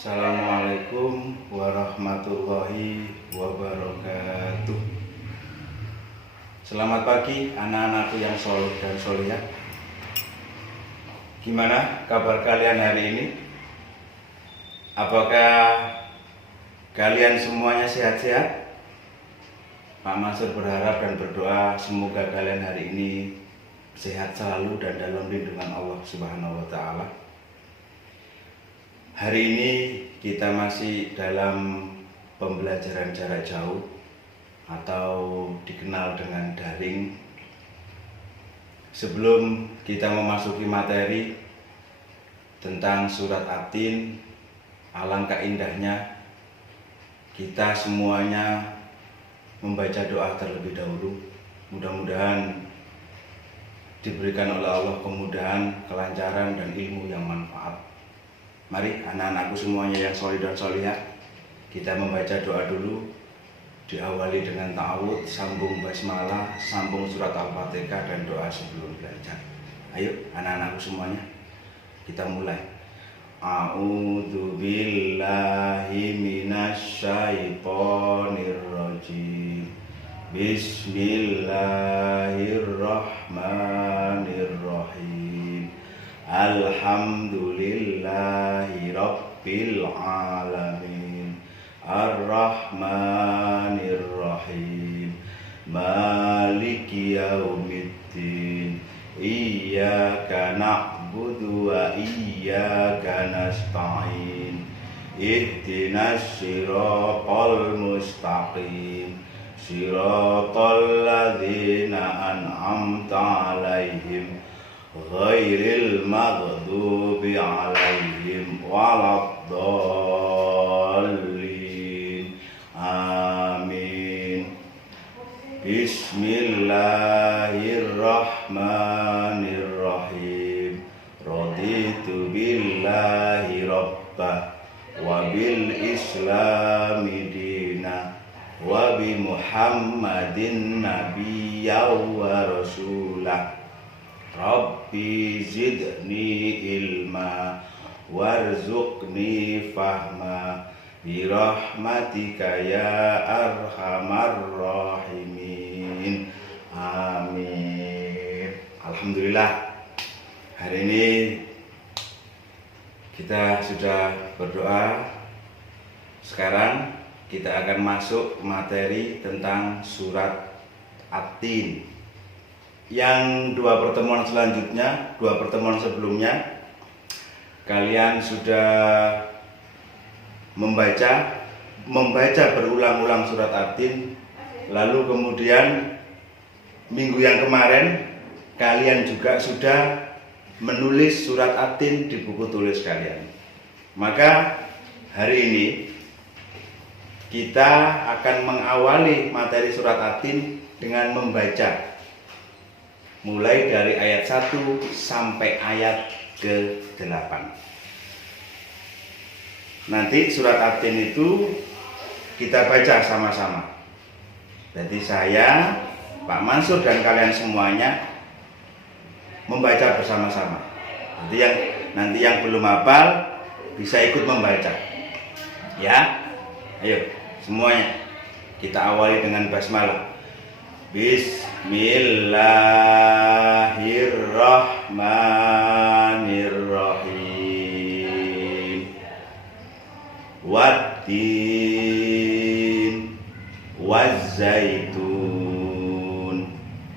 Assalamualaikum warahmatullahi wabarakatuh. Selamat pagi anak-anakku yang soleh dan solehah. Gimana kabar kalian hari ini? Apakah kalian semuanya sehat-sehat? Pak Mansur berharap dan berdoa semoga kalian hari ini sehat selalu dan dalam lindungan Allah Subhanahu wa Ta'ala. Hari ini kita masih dalam pembelajaran jarak jauh atau dikenal dengan daring. Sebelum kita memasuki materi tentang surat At-Tin, alangkah indahnya kita semuanya membaca doa terlebih dahulu. Mudah-mudahan diberikan oleh Allah kemudahan, kelancaran, dan ilmu yang manfaat. Mari anak-anakku semuanya yang soleh dan solehah, kita membaca doa dulu. Diawali dengan ta'awud, sambung basmalah, sambung surat Al-Fatihah dan doa sebelum belajar. Ayo anak-anakku semuanya, kita mulai. A'udzu billahi minasyaitonir rajim. Bismillahirrahmanirrahim. Alhamdulillahi rabbil alamin. Ar-Rahmanir-Rahim. Maliki yaumiddin. Iyyaka na'budu wa iyyaka nasta'in. Ihdinas siratal mustaqim. Siratal ladzina an'amta 'alaihim ghairil maghdubi 'alaihim waladdallin. Amin. Bismillahirrahmanirrahim. Raditu billahi rabbah wa bil islami dina wa bi Muhammadin nabiyyan wa rasulah. Rabbi zidni ilma warzuqni fahma birahmatika ya arhamar rahimin. Amin. Alhamdulillah, hari ini kita sudah berdoa. Sekarang kita akan masuk materi tentang surat At-Tin. Yang dua pertemuan sebelumnya kalian sudah membaca berulang-ulang surat At-Tin. Lalu kemudian minggu yang kemarin kalian juga sudah menulis surat At-Tin di buku tulis kalian. Maka hari ini kita akan mengawali materi surat At-Tin dengan membaca mulai dari ayat 1 sampai ayat ke-8. Nanti surat At-Tin itu kita baca sama-sama. Jadi saya, Pak Mansur, dan kalian semuanya membaca bersama-sama. Nanti yang belum hafal bisa ikut membaca. Ya, ayo semuanya kita awali dengan basmalah. Bismillahirrahmanirrahim. Wat-tin waz-zaitun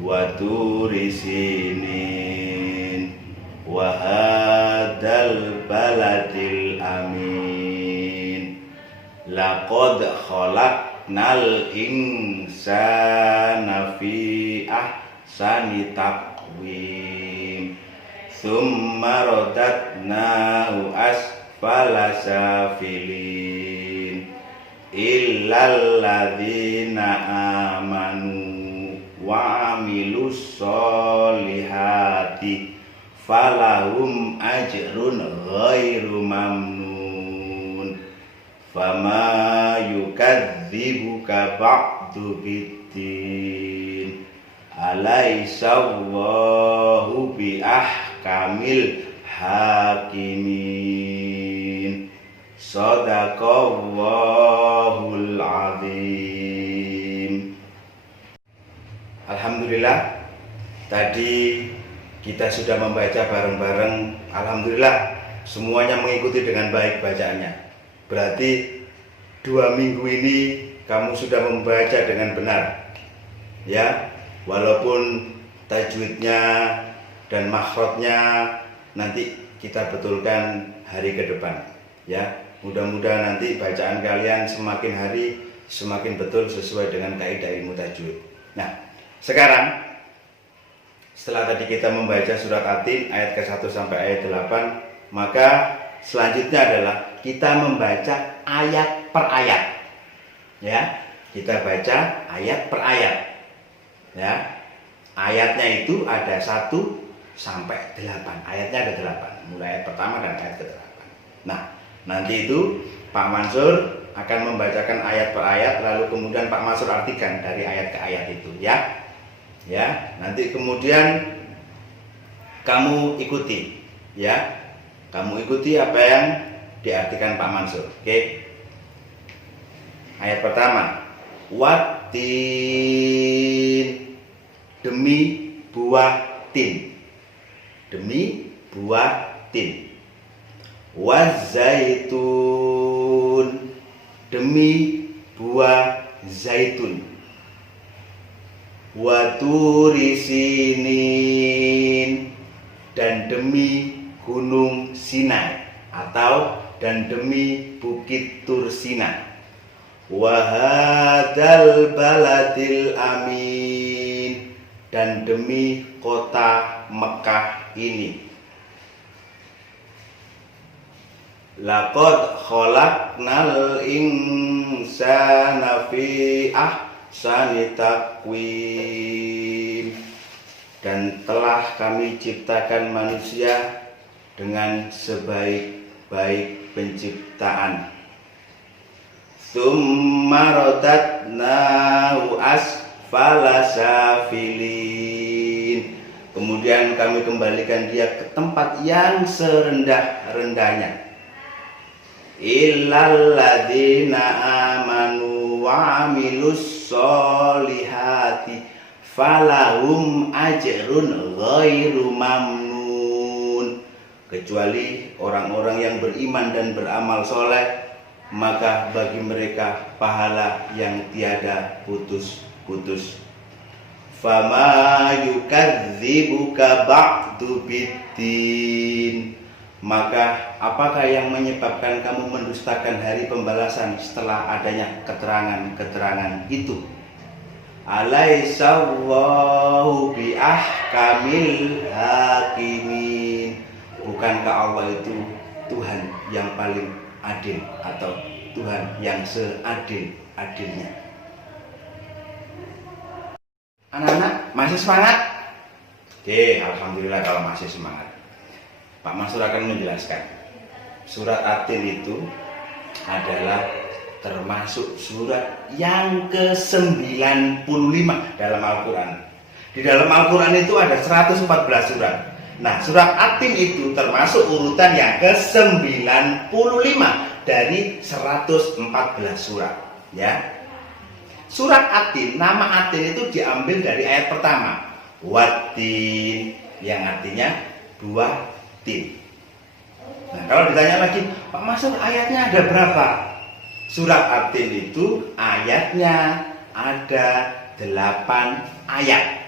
wa turi sinin wa hadzal baladil amin. Laqad khalaqnal insana fi ahsani taqwim tsumma radadnahu asfala safilin illal ladzina amanu wa amilus solihati falahum ajrun ghairu mamnun. Fama yukadzibuka ba'du biddin. Alaihissallahu bi ahkamil hakimin. Shadaqallahul azim. Alhamdulillah, tadi kita sudah membaca bareng-bareng. Alhamdulillah, semuanya mengikuti dengan baik bacaannya. Berarti 2 minggu ini kamu sudah membaca dengan benar, ya. Walaupun tajwidnya dan makhrajnya nanti kita betulkan hari ke depan, ya. Mudah-mudahan nanti bacaan kalian semakin hari semakin betul sesuai dengan kaidah ilmu tajwid. Nah, sekarang setelah tadi kita membaca surat At-Tin ayat ke-1 sampai ayat 8, maka selanjutnya adalah kita membaca ayat per ayat. Ya, kita baca ayat per ayat. Ya. Ayatnya itu ada 1 sampai 8. Ayatnya ada 8, mulai ayat pertama dan ayat ke-8. Nah, nanti itu Pak Mansur akan membacakan ayat per ayat, lalu kemudian Pak Mansur artikan dari ayat ke ayat itu, ya. Ya, nanti kemudian kamu ikuti, ya. Kamu ikuti apa yang diartikan Pak Mansur. Oke. Ayat pertama, watin, demi buah tin. Demi buah tin. Wazaitun, demi buah zaitun. Waturi sinin, dan demi gunung Sinai, atau dan demi bukit Tursina. Wahadal baladil amin, dan demi kota Mekah ini. Laqad khalaqnal insana fi ahsani taqwim, dan telah kami ciptakan manusia dengan sebaik-baik penciptaan. Tsumma radadnahu asfala safilin, kemudian kami kembalikan dia ke tempat yang serendah-rendahnya. Illal ladzina amanu wa amilus solihati falahum ajrun ghairu mamnun, kecuali orang-orang yang beriman dan beramal soleh, maka bagi mereka pahala yang tiada putus-putus. Fama yukadzibuka ba'du biddin, maka apakah yang menyebabkan kamu mendustakan hari pembalasan setelah adanya keterangan-keterangan itu? Alaihissallahu biahkamil hakimin, bukankah Allah itu Tuhan yang paling adil atau Tuhan yang seadil-adilnya? Anak-anak masih semangat? Oke, alhamdulillah kalau masih semangat. Pak Mansur akan menjelaskan. Surat At-Tin itu adalah termasuk surat yang ke-95 dalam Al-Quran. Di dalam Al-Quran itu ada 114 surat. Nah, surat At-Tin itu termasuk urutan yang ke-95 dari 114 surat, ya. Surat At-Tin, nama At-Tin itu diambil dari ayat pertama, Wat-Tin, yang artinya buah tin. Nah, kalau ditanya lagi, Pak Mansur, ayatnya ada berapa? Surat At-Tin itu ayatnya ada 8 ayat.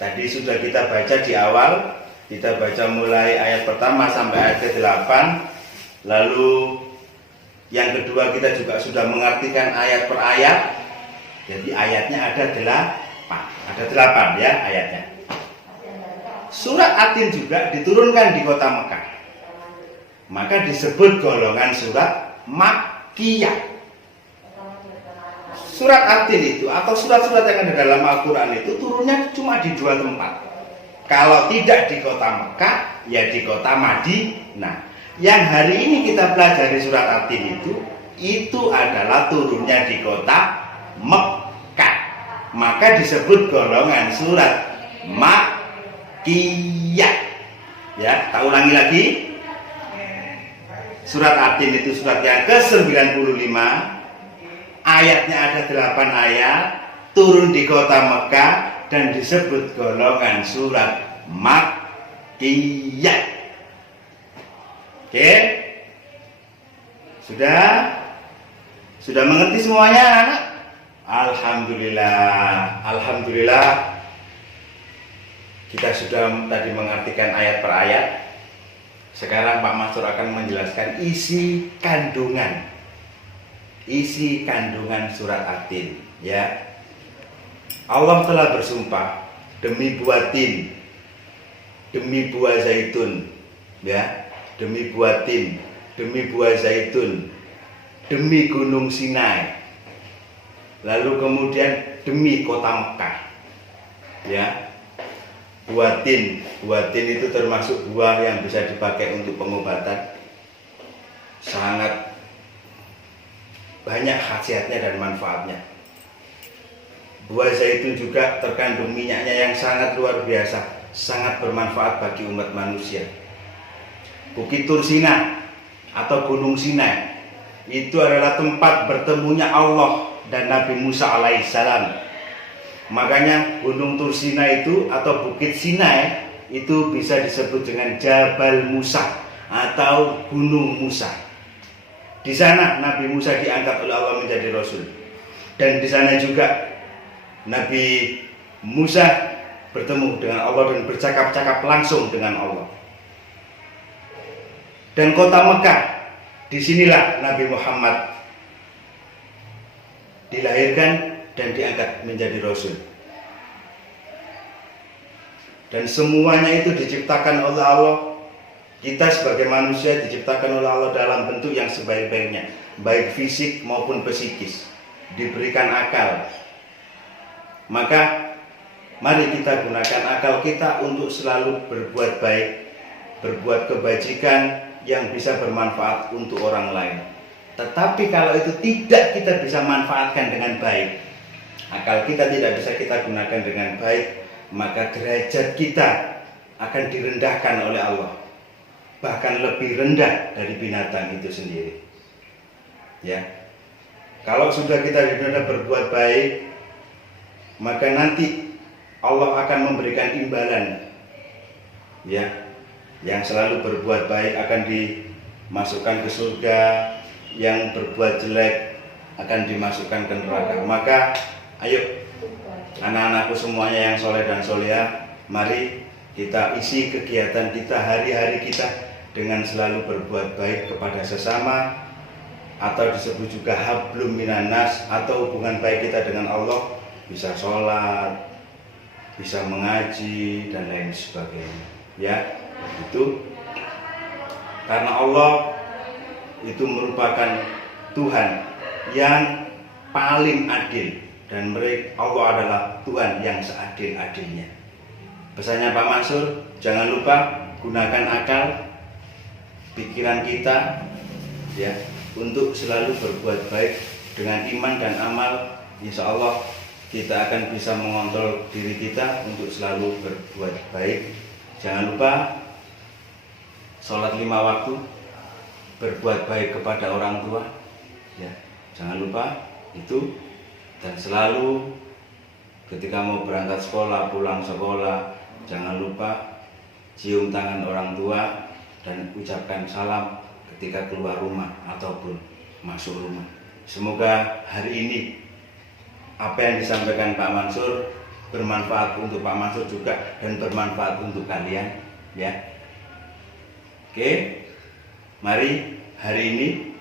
Tadi sudah kita baca di awal, kita baca mulai ayat pertama sampai ayat ke-8. Lalu yang kedua kita juga sudah mengartikan ayat per ayat. Jadi ayatnya ada 8 ya ayatnya. Surat At-Tin juga diturunkan di kota Mekah, maka disebut golongan surat Makkiyah. Surat At-Tin itu atau surat-surat yang ada dalam Al-Quran itu turunnya cuma di 2 tempat. Kalau tidak di kota Mekah, ya di kota Madinah. Yang hari ini kita pelajari surat At-Tin itu adalah turunnya di kota Mekah, maka disebut golongan surat Makkiyah. Ya, tak ulangi lagi. Surat At-Tin itu surat yang ke-95. Ayatnya ada 8 ayat, turun di kota Mekah dan disebut golongan surat Makkiyah. Oke? Sudah mengerti semuanya, anak? Alhamdulillah. Kita sudah tadi mengartikan ayat per ayat. Sekarang Pak Mansur akan menjelaskan isi kandungan surat At-Tin, ya. Allah telah bersumpah demi buah tin, demi buah zaitun, ya, demi buah tin, demi buah zaitun, demi gunung Sinai, lalu kemudian demi kota Mekah, ya. Buah tin itu termasuk buah yang bisa dipakai untuk pengobatan. Sangat banyak khasiatnya dan manfaatnya. Buah zaitun juga terkandung minyaknya yang sangat luar biasa, sangat bermanfaat bagi umat manusia. Bukit Tursina atau Gunung Sinai itu adalah tempat bertemunya Allah dan Nabi Musa alaihissalam. Makanya Gunung Tursina itu atau Bukit Sinai itu bisa disebut dengan Jabal Musa atau Gunung Musa. Di sana Nabi Musa diangkat oleh Allah menjadi Rasul. Dan di sana juga Nabi Musa bertemu dengan Allah dan bercakap-cakap langsung dengan Allah. Dan kota Mekah, disinilah Nabi Muhammad dilahirkan dan diangkat menjadi Rasul. Dan semuanya itu diciptakan oleh Allah. Kita sebagai manusia diciptakan oleh Allah dalam bentuk yang sebaik-baiknya, baik fisik maupun psikis, diberikan akal. Maka mari kita gunakan akal kita untuk selalu berbuat baik, berbuat kebajikan yang bisa bermanfaat untuk orang lain. Tetapi kalau itu tidak kita bisa manfaatkan dengan baik, akal kita tidak bisa kita gunakan dengan baik, maka derajat kita akan direndahkan oleh Allah, bahkan lebih rendah dari binatang itu sendiri. Ya, kalau sudah kita direndah berbuat baik, maka nanti Allah akan memberikan imbalan. Ya, yang selalu berbuat baik akan dimasukkan ke surga, yang berbuat jelek akan dimasukkan ke neraka. Maka ayo anak-anakku semuanya yang soleh dan soleha, mari kita isi kegiatan kita, hari-hari kita dengan selalu berbuat baik kepada sesama, atau disebut juga hablum minannas, atau hubungan baik kita dengan Allah, bisa sholat, bisa mengaji dan lain sebagainya. Ya, itu karena Allah itu merupakan Tuhan yang paling adil. Dan Allah adalah Tuhan yang seadil-adilnya. Pesannya Pak Mansur, jangan lupa gunakan akal, pikiran kita, ya, untuk selalu berbuat baik. Dengan iman dan amal, insya Allah kita akan bisa mengontrol diri kita untuk selalu berbuat baik. Jangan lupa sholat 5 waktu, berbuat baik kepada orang tua, ya, jangan lupa itu. Dan selalu ketika mau berangkat sekolah, pulang sekolah, jangan lupa cium tangan orang tua dan ucapkan salam ketika keluar rumah ataupun masuk rumah. Semoga hari ini apa yang disampaikan Pak Mansur bermanfaat untuk Pak Mansur juga dan bermanfaat untuk kalian, ya. Oke, mari hari ini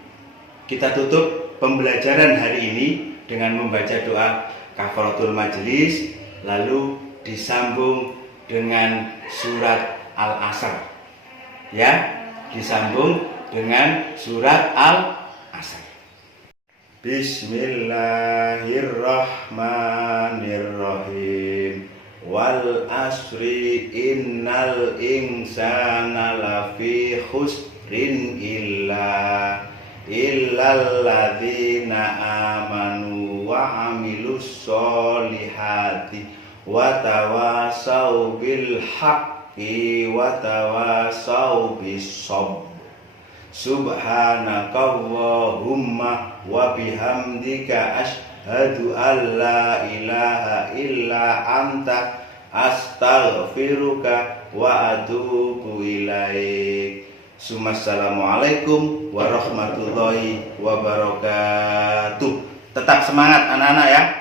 kita tutup pembelajaran hari ini dengan membaca doa kafaratul majelis, lalu disambung dengan surat Al-Asr. Ya, disambung dengan surat Al-Asr. Bismillahirrahmanirrahim. Wal asri innal insana lafi khusrin illalladzina amanu wa amilus solihati wa tawasau bil haqqi wa tawasau bis sabr. Subhanakallahumma wa bihamdika asyhadu an la ilaha illa anta astaghfiruka wa atubu ilaik. Assalamualaikum warahmatullahi wabarakatuh. Tetap semangat anak-anak ya.